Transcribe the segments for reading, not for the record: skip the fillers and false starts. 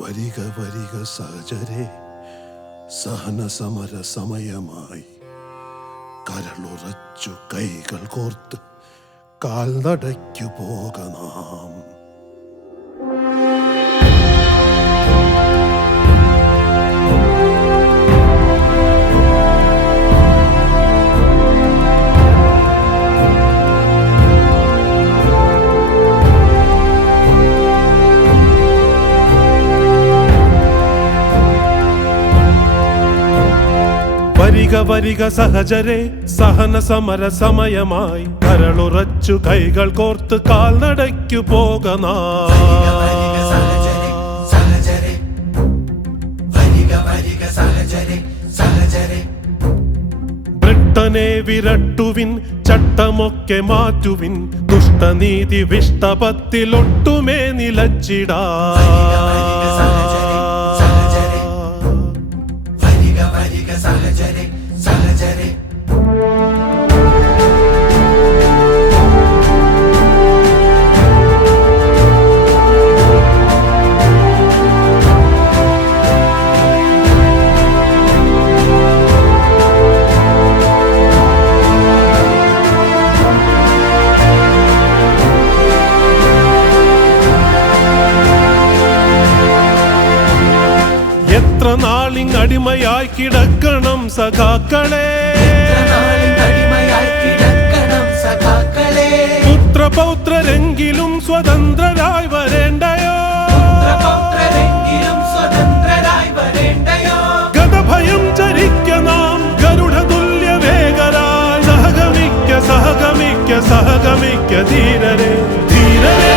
വരിക വരിക സഹചരെ, സഹന സമര സമയമായി. കരളുറച്ചു കൈകൾ കോർത്ത് കാൽനടയ്ക്കു പോകനാം. വരിക വരിക സഹചരെ, സഹന സമര സമയമായി. കരളുറച്ചു കൈകൾ കോർത്ത് കാൽനടയ്ക്കു പോകനാം. ബ്രിട്ടനെ വിരട്ടുവിൻ, ചട്ടമൊക്കെ മാറ്റുവിൻ. ദുഷ്ടനീതി വിഷ്ടപത്തിലൊട്ടുമേ നിലച്ചിടാ. എത്ര നാളിങ്ങടിമയായി കിടക്കണം സഖാക്കളെ, പുത്രപൗത്രരെങ്കിലും സ്വതന്ത്രരായി വരേണ്ടയോ? ഗതഭയം ചരിക്ക നാം ഗരുഡതുല്യ വേഗരായി. സഹഗമിക്ക സഹഗമിക്ക സഹഗമിക്ക ധീരരെ ധീരരെ.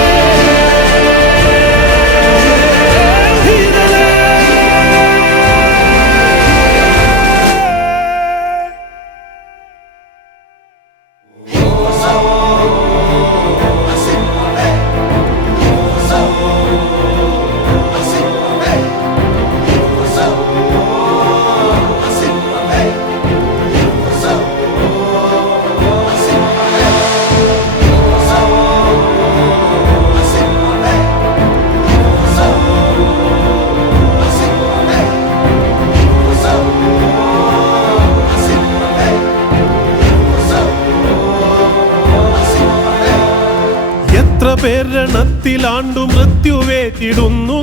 എത്ര പേർ രണത്തിലാണ്ടു മൃത്യുവേറ്റിടുന്നു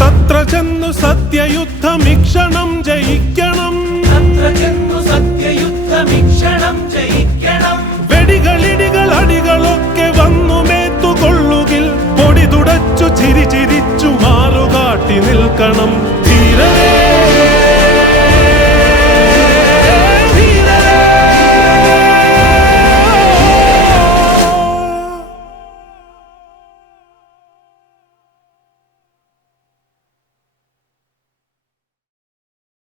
തത്ര ചെന്നു സത്യയുദ്ധമിക്ഷണം ജയിക്കണം. വെടികളിടികൾ അടികളൊക്കെ വന്നു മേത്തുകൊള്ളുകിൽ പൊടി തുടച്ചു ചിരി ചിരിച്ചു മാറുകാട്ടി നിൽക്കണം ധീരരേ.